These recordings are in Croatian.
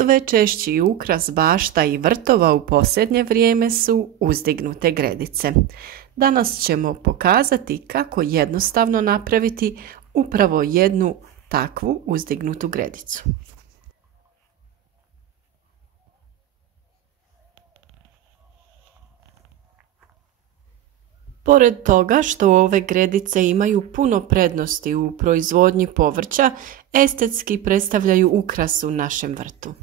Sve češći ukras bašta i vrtova u posljednje vrijeme su uzdignute gredice. Danas ćemo pokazati kako jednostavno napraviti upravo jednu takvu uzdignutu gredicu. Pored toga što ove gredice imaju puno prednosti u proizvodnji povrća, estetski predstavljaju ukras u našem vrtu.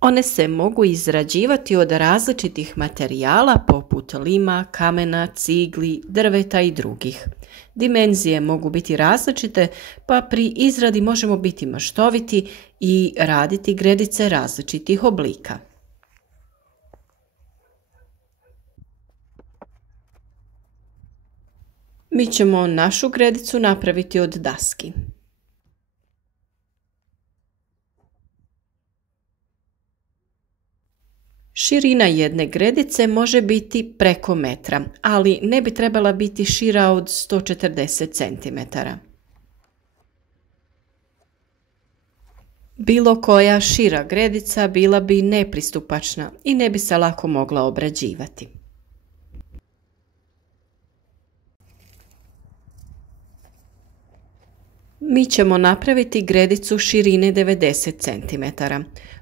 One se mogu izrađivati od različitih materijala poput lima, kamena, cigli, drveta i drugih. Dimenzije mogu biti različite, pa pri izradi možemo biti maštoviti i raditi gredice različitih oblika. Mi ćemo našu gredicu napraviti od daski. Širina jedne gredice može biti preko metra, ali ne bi trebala biti šira od 140 cm. Bilo koja šira gredica bila bi nepristupačna i ne bi se lako mogla obrađivati. Mi ćemo napraviti gredicu širine 90 cm.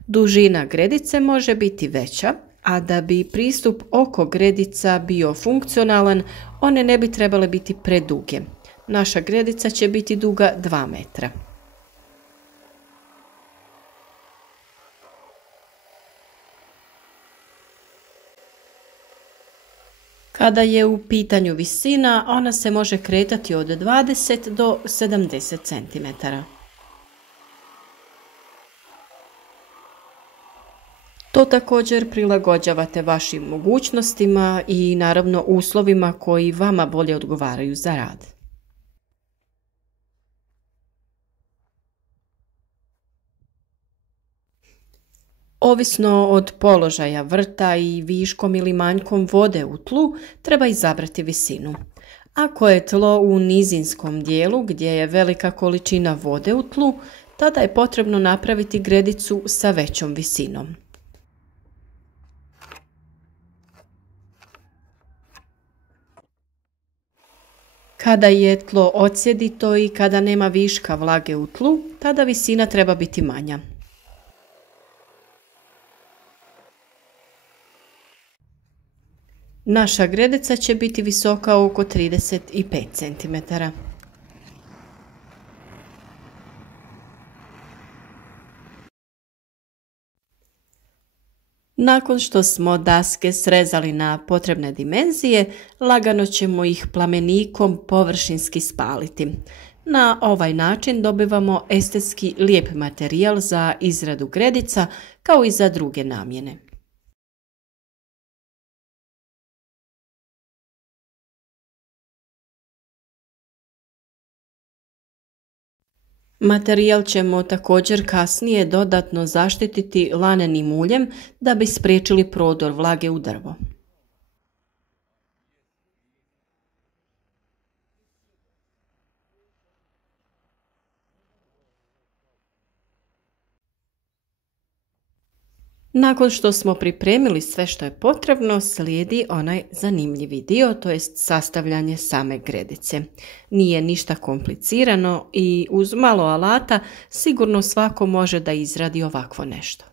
Dužina gredice može biti veća, a da bi pristup oko gredica bio funkcionalan, one ne bi trebale biti preduge. Naša gredica će biti duga 2 metra. Kada je u pitanju visina, ona se može kretati od 20 do 70 cm. To također prilagođavate vašim mogućnostima i naravno uslovima koji vama bolje odgovaraju za rad. Ovisno od položaja vrta i viškom ili manjkom vode u tlu, treba izabrati visinu. Ako je tlo u nizinskom dijelu gdje je velika količina vode u tlu, tada je potrebno napraviti gredicu sa većom visinom. Kada je tlo odsjedito i kada nema viška vlage u tlu, tada visina treba biti manja. Naša gredica će biti visoka oko 35 cm. Nakon što smo daske srezali na potrebne dimenzije, lagano ćemo ih plamenikom površinski spaliti. Na ovaj način dobivamo estetski lijep materijal za izradu gredica kao i za druge namjene. Materijal ćemo također kasnije dodatno zaštititi lanenim uljem da bi spriječili prodor vlage u drvo. Nakon što smo pripremili sve što je potrebno, slijedi onaj zanimljivi dio, to jest sastavljanje same gredice. Nije ništa komplicirano i uz malo alata sigurno svako može da izradi ovakvo nešto.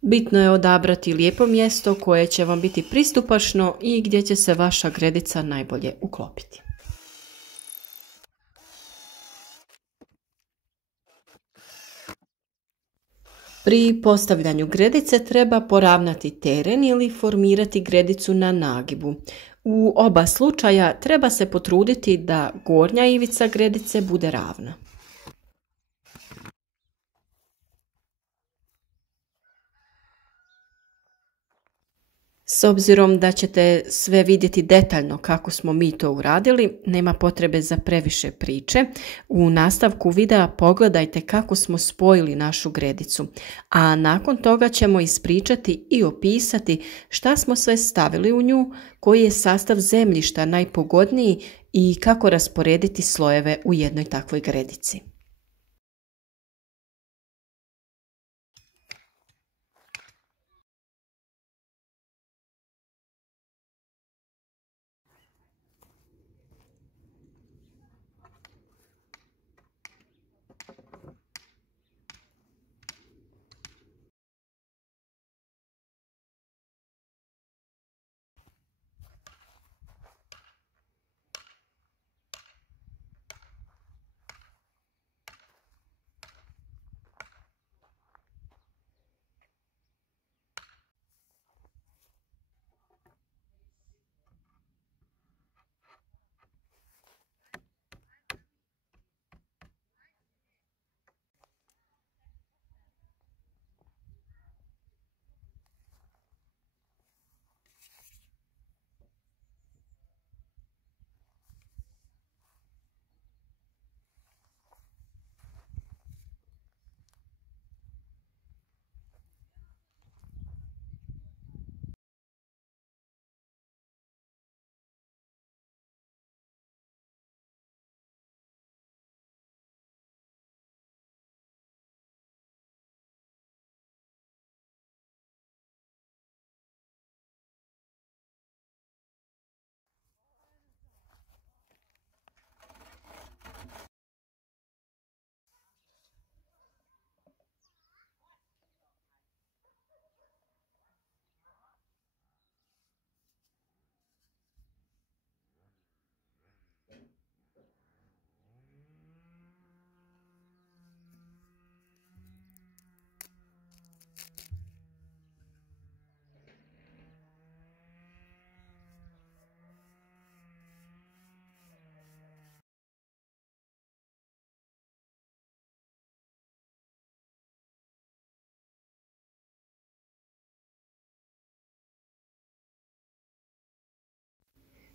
Bitno je odabrati lijepo mjesto koje će vam biti pristupačno i gdje će se vaša gredica najbolje uklopiti. Pri postavljanju gredice treba poravnati teren ili formirati gredicu na nagibu. U oba slučaja treba se potruditi da gornja ivica gredice bude ravna. S obzirom da ćete sve vidjeti detaljno kako smo mi to uradili, nema potrebe za previše priče. U nastavku videa pogledajte kako smo spojili našu gredicu, a nakon toga ćemo ispričati i opisati šta smo sve stavili u nju, koji je sastav zemljišta najpogodniji i kako rasporediti slojeve u jednoj takvoj gredici.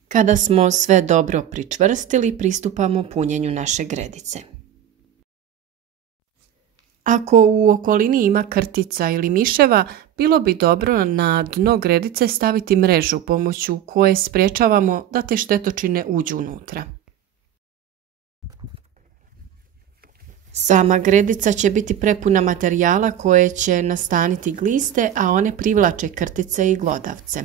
Kada smo sve dobro pričvrstili, pristupamo punjenju naše gredice. Ako u okolini ima krtica ili miševa, bilo bi dobro na dno gredice staviti mrežu pomoću koje sprječavamo da te štetočine uđu unutra. Sama gredica će biti prepuna materijala koje će nastaniti gliste, a one privlače krtice i glodavce.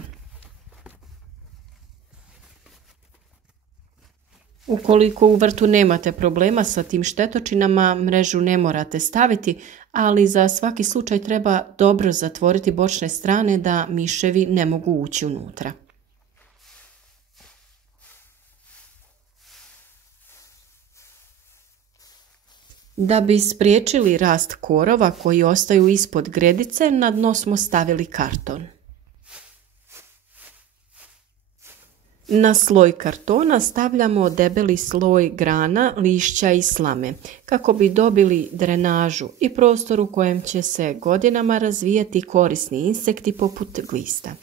Ukoliko u vrtu nemate problema sa tim štetočinama, mrežu ne morate staviti, ali za svaki slučaj treba dobro zatvoriti bočne strane da miševi ne mogu ući unutra. Da bi spriječili rast korova koji ostaju ispod gredice, na dno smo stavili karton. Na sloj kartona stavljamo debeli sloj grana, lišća i slame kako bi dobili drenažu i prostor u kojem će se godinama razvijati korisni insekti poput glista.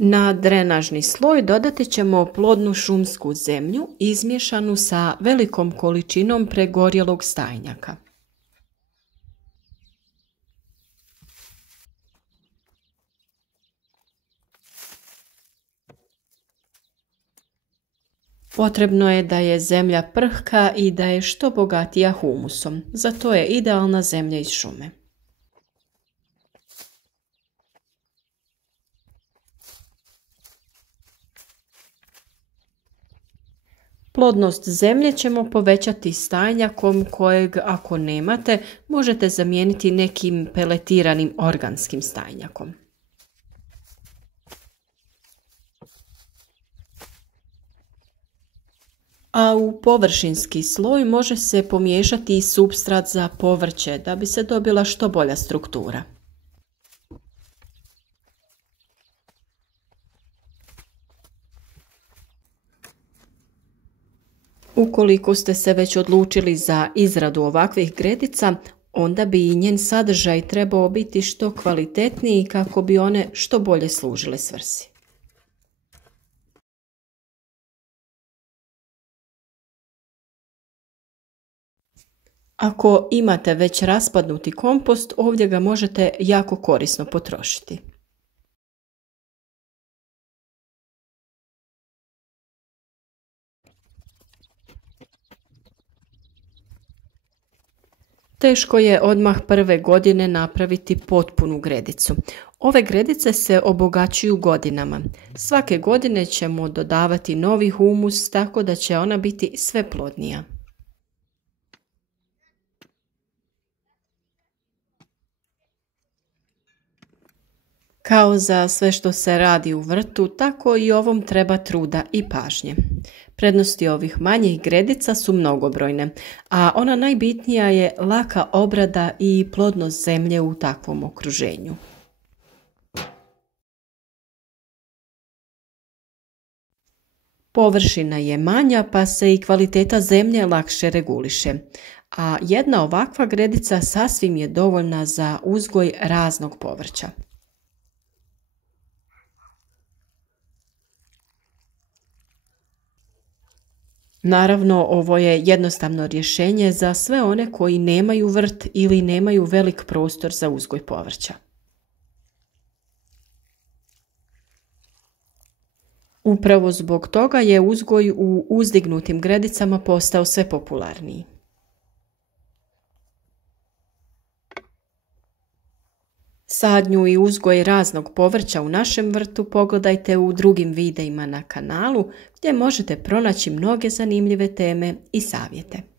Na drenažni sloj dodati ćemo plodnu šumsku zemlju izmiješanu sa velikom količinom pregorjelog stajnjaka. Potrebno je da je zemlja prhka i da je što bogatija humusom, za to je idealna zemlja iz šume. Plodnost zemlje ćemo povećati stajnjakom kojeg, ako nemate, možete zamijeniti nekim peletiranim organskim stajnjakom. A u površinski sloj može se pomiješati i supstrat za povrće da bi se dobila što bolja struktura. Ukoliko ste se već odlučili za izradu ovakvih gredica, onda bi i njen sadržaj trebao biti što kvalitetniji kako bi one što bolje služile svrsi. Ako imate već raspadnuti kompost, ovdje ga možete jako korisno potrošiti. Teško je odmah prve godine napraviti potpunu gredicu. Ove gredice se obogaćuju godinama. Svake godine ćemo dodavati novi humus tako da će ona biti sve plodnija. Kao za sve što se radi u vrtu, tako i ovom treba truda i pažnje. Prednosti ovih manjih gredica su mnogobrojne, a ona najbitnija je laka obrada i plodnost zemlje u takvom okruženju. Površina je manja pa se i kvaliteta zemlje lakše reguliše, a jedna ovakva gredica sasvim je dovoljna za uzgoj raznog povrća. Naravno, ovo je jednostavno rješenje za sve one koji nemaju vrt ili nemaju velik prostor za uzgoj povrća. Upravo zbog toga je uzgoj u uzdignutim gredicama postao sve popularniji. Sadnju i uzgoj raznog povrća u našem vrtu pogledajte u drugim videima na kanalu gdje možete pronaći mnoge zanimljive teme i savjete.